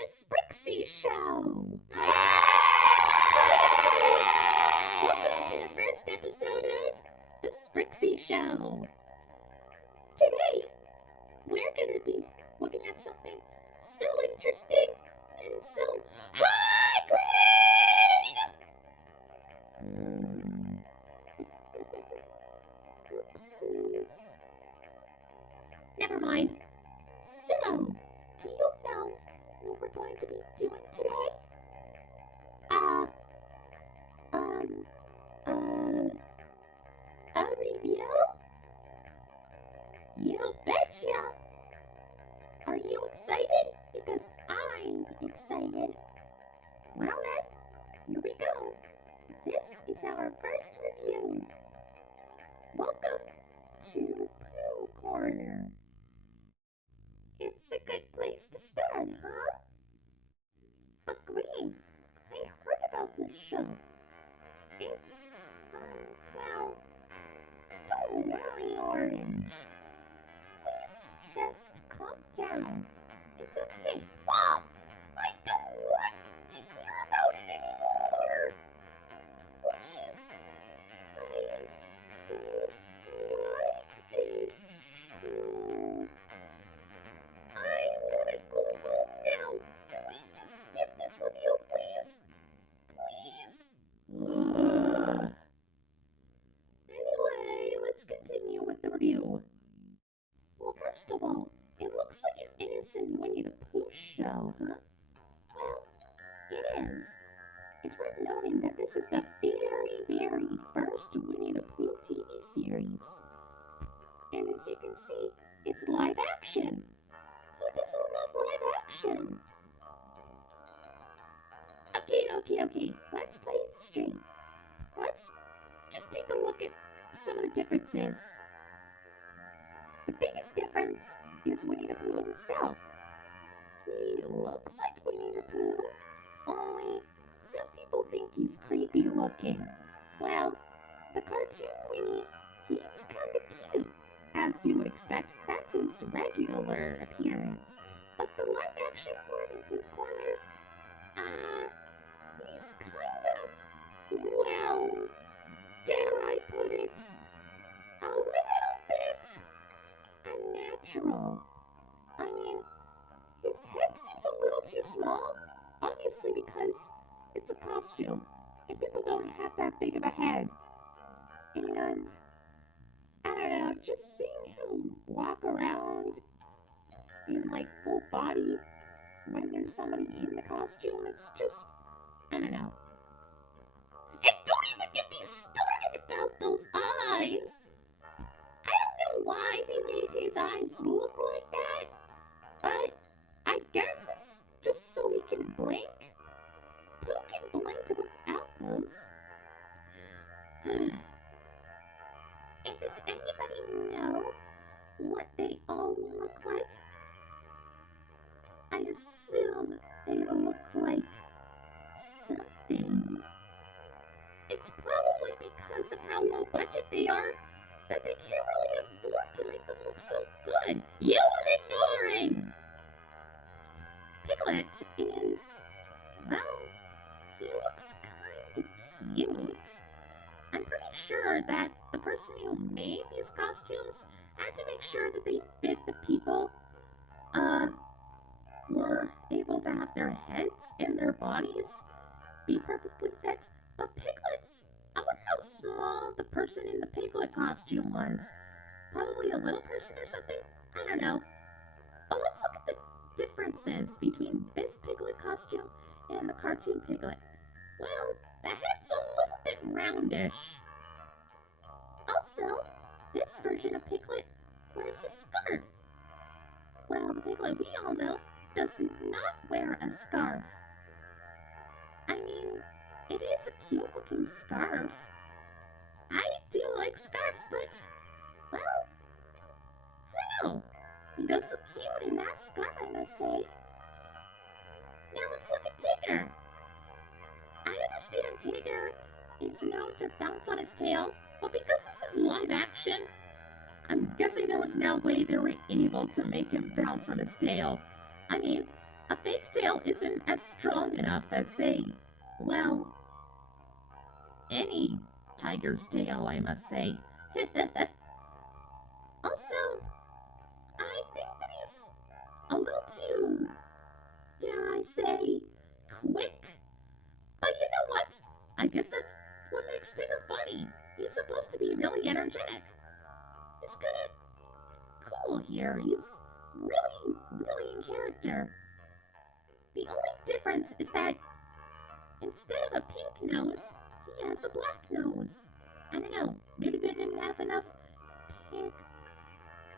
The Sprixie Show! Welcome to the first episode of The Sprixie Show. Today, we're going to be looking at something so interesting and so high grade! Oopsies. Never mind. So, do you know what we're going to be doing today? A review? You betcha! Are you excited? Because I'm excited. Well then, here we go. This is our first review. Welcome to Pooh Corner. It's a good place to start, huh? But Green, I heard about this show. It's, well, don't worry, Orange. Please just calm down. It's okay. Mom, I don't want to hear about it anymore. Please, I don't like this show. I want to go home now. Can we just skip this review, please? Please. Anyway, let's continue with the review. Well, first of all, it looks like an innocent Winnie the Pooh show, huh? Well, it is. It's worth noting that this is the very first Winnie the Pooh TV series. And as you can see, it's live action. Who doesn't love live action? Okay. Let's play it straight. Let's just take a look at some of the differences. The biggest difference is Winnie the Pooh himself. He looks like Winnie the Pooh, only some people think he's creepy looking. Well, the cartoon Winnie, he's kind of cute. As you would expect, that's his regular appearance. But the live-action part in Pooh Corner, he's kind of, well, dare I put it, a little bit unnatural. I mean, his head seems a little too small, obviously because it's a costume, and people don't have that big of a head. And I don't know, just seeing him walk around in like full body when there's somebody in the costume, it's just, I don't know. And don't even get me started about those eyes! I don't know why they made his eyes look like that, but I guess it's just so he can blink. Who can blink without those? And does anybody know what they all look like? I assume they look like something. It's probably because of how low budget they are that they can't really afford to make them look so good. You are ignoring! Piglet is, well, he looks kind of cute. I'm pretty sure that the person who made these costumes had to make sure that they fit the people, were able to have their heads and their bodies be perfectly fit. But Piglets, I wonder how small the person in the Piglet costume was. Probably a little person or something? I don't know. But let's look at the differences between this Piglet costume and the cartoon Piglet. Well, the head's a little bit roundish. Also, this version of Piglet wears a scarf. Well, the Piglet we all know does not wear a scarf. I mean, it is a cute looking scarf. I do like scarves, but, well, I don't know. He does look cute in that scarf, I must say. Now let's look at Tigger. I understand Tigger is known to bounce on his tail, but because this is live action, I'm guessing there was no way they were able to make him bounce on his tail. I mean, a fake tail isn't as strong enough as, say, well, any tiger's tail, I must say. Also, I think that he's a little too, dare I say, quick. But you know what? I guess that's what makes Tigger funny. He's supposed to be really energetic. He's kind of cool here. He's really, really in character. The only difference is that instead of a pink nose, he has a black nose. I don't know, maybe they didn't have enough pink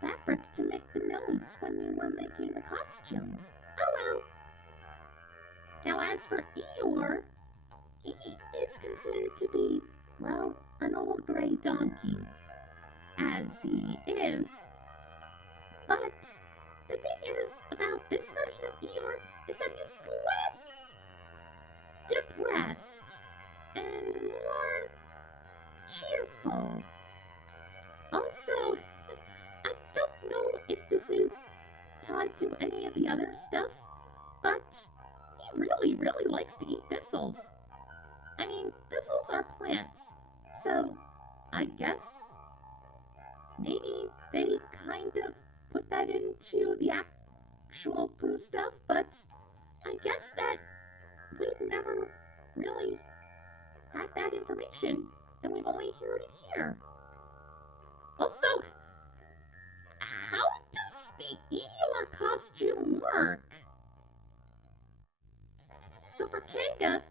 fabric to make the nose when they were making the costumes. Oh well. Now as for Eeyore, he is considered to be, well, an old gray donkey, as he is. But the thing is about this version of Eeyore is that he's less depressed and more cheerful. Also, I don't know if this is tied to any of the other stuff, but he really, really likes to eat thistles. I mean, thistles are plants, so I guess maybe they kind of put that into the actual Pooh stuff, but I guess that we've never really had that information, and we've only heard it here. Also, how does the Eeyore costume work? So for Kanga,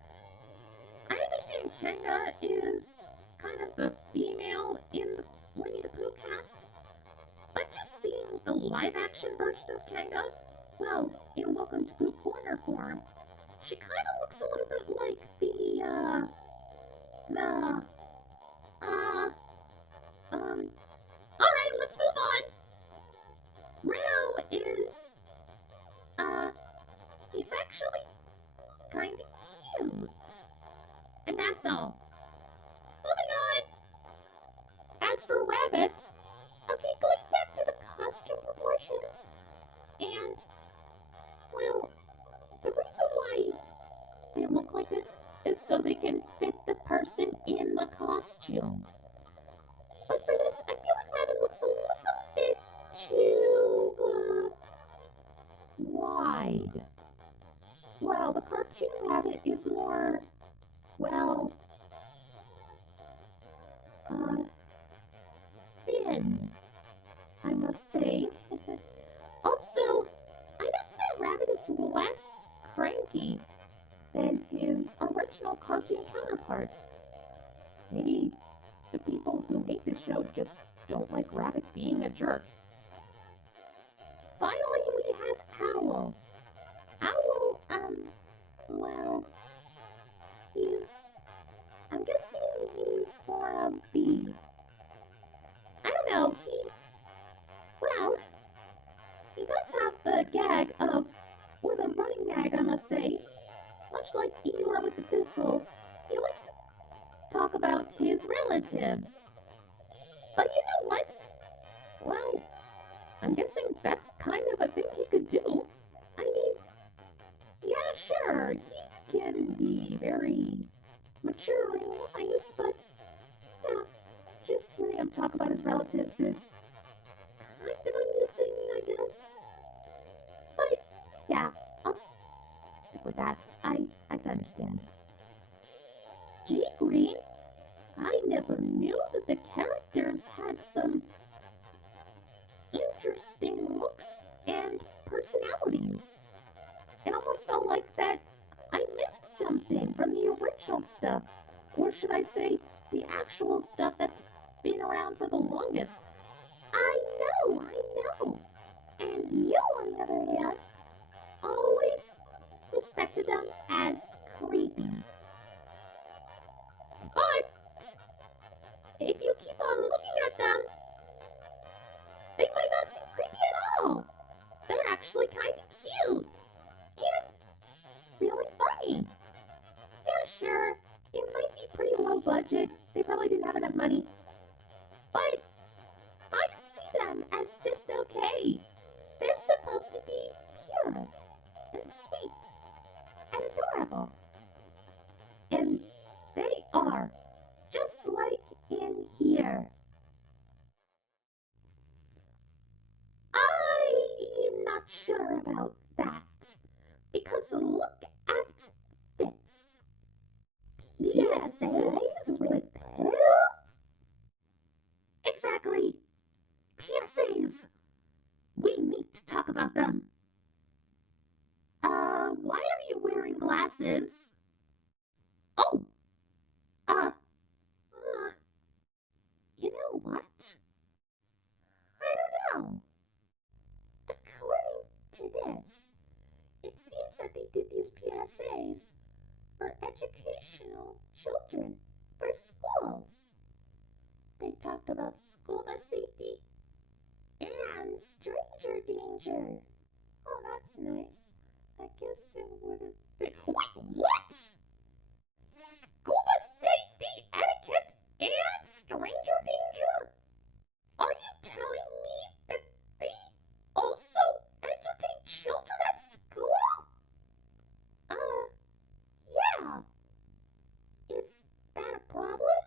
I understand Kanga is kind of the female in the Winnie the Pooh cast, but just seeing the live-action version of Kanga, well, in Welcome to Pooh Corner form, she kind of looks a little bit like alright, let's move on. Rao is, he's actually kind of cute. And that's all. Moving on. As for Rabbit, okay, going back to the costume proportions, and, well, the reason why they look like this is so they can fit the person in the costume. But for this, I feel like Rabbit looks a little bit too, wide. Well, the cartoon Rabbit is more, well, thin, I must say. Also, I noticed that Rabbit is less cranky than his original cartoon counterpart. Maybe the people who make this show just don't like Rabbit being a jerk. Finally, we have Owl. Owl, well, I'm guessing he's more of the, I don't know, he does have the gag of, or the running gag, I must say, much like Eeyore with the thistles, he likes to talk about his relatives. But you know what? Well, I'm guessing that's kind of a thing he could do. I mean, yeah, sure, he can be very mature and wise, but yeah, just hearing him talk about his relatives is kind of amusing, I guess. But yeah, I'll stick with that. I can understand. Jay Green, I never knew that the characters had some interesting looks and personalities. It almost felt like that I missed something from the original stuff. Or should I say, the actual stuff that's been around for the longest. I know. And you, on the other hand, always respected them as creepy. But if you keep on looking at them, they might not seem creepy at all. They're actually kind of cute. And really funny. Yeah, sure, it might be pretty low budget. They probably didn't have enough money. But I see them as just okay. They're supposed to be pure. and sweet and adorable. And they are, just like in here. I'm not sure about that, because look at this. PSAs with Pooh? Exactly. PSAs. We need to talk about them. Why are you wearing glasses? Oh, uh, you know what? I don't know. According to this, it seems that they did these PSAs for educational children for schools. They talked about school bus safety and stranger danger. Oh, that's nice. I guess it would have been. Wait, what? School bus safety, etiquette, and stranger danger? Are you telling me that they also entertain children at school? Yeah. Is that a problem?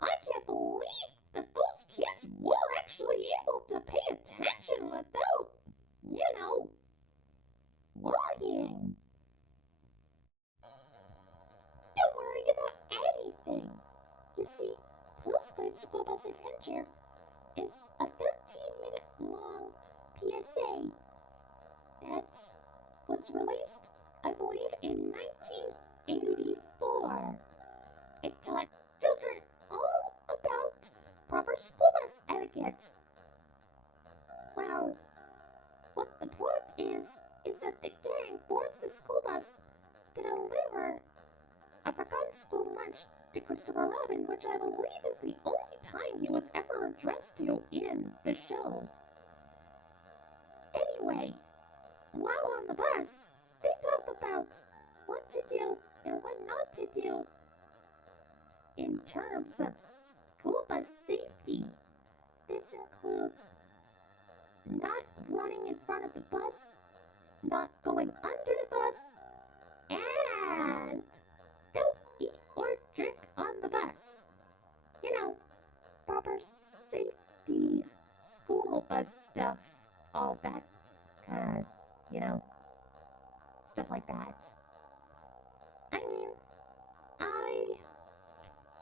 I can't believe that those kids were actually able to pay attention without, worrying. Don't worry about anything. You see, Pooh's Great School Bus Adventure is a 13-minute long PSA that was released, I believe, in 1984. It taught children all about proper school bus etiquette. Well, what the plot is that the gang boards the school bus to deliver a forgotten school lunch to Christopher Robin, which I believe is the only time he was ever addressed to in the show. Anyway, while on the bus, they talk about what to do and what not to do in terms of school bus safety. This includes not running in front of the bus, not going under the bus, and don't eat or drink on the bus. Proper safety, school bus stuff, all that kind of, stuff like that. I mean,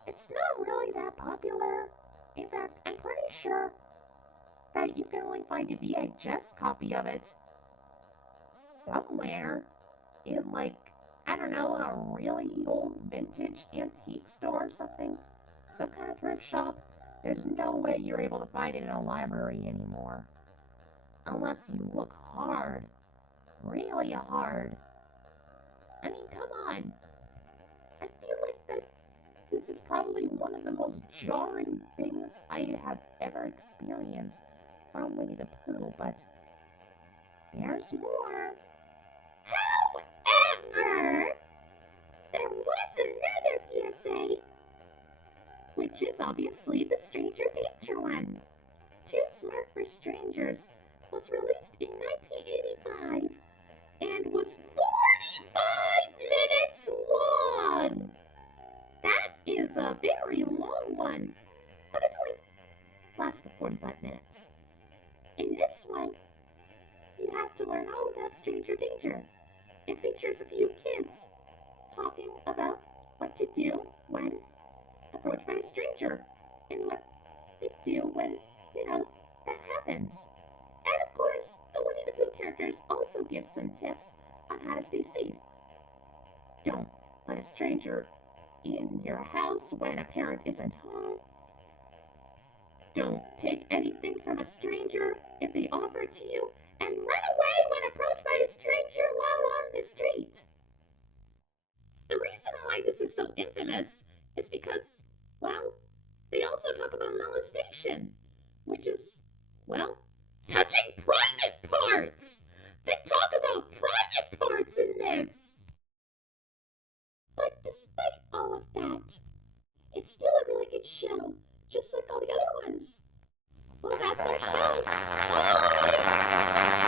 it's not really that popular. In fact, I'm pretty sure that you can only find a VHS copy of it somewhere in, I don't know, a really old vintage antique store or something. Some kind of thrift shop. There's no way you're able to find it in a library anymore. Unless you look hard. Really hard. I mean, come on. I feel like that this is probably one of the most jarring things I have ever experienced from Winnie the Pooh, but there's more. However, there was another PSA, which is obviously the Stranger Danger one. Too Smart for Strangers was released in 1985 and was 45 minutes long. That is a very long one, but it only lasted 45 minutes. In this one, you have to learn all about stranger danger. It features a few kids talking about what to do when approached by a stranger and what they do when, that happens. And of course, the Winnie the Pooh characters also give some tips on how to stay safe. Don't let a stranger in your house when a parent isn't home. Don't take anything from a stranger if they offer it to you, and run away when approached by a stranger while on the street. The reason why this is so infamous is because, they also talk about molestation, which is, touching private parts! They talk about private parts in this! But despite all of that, it's still a really good show, just like all the other ones. Well, that's our show. Bye!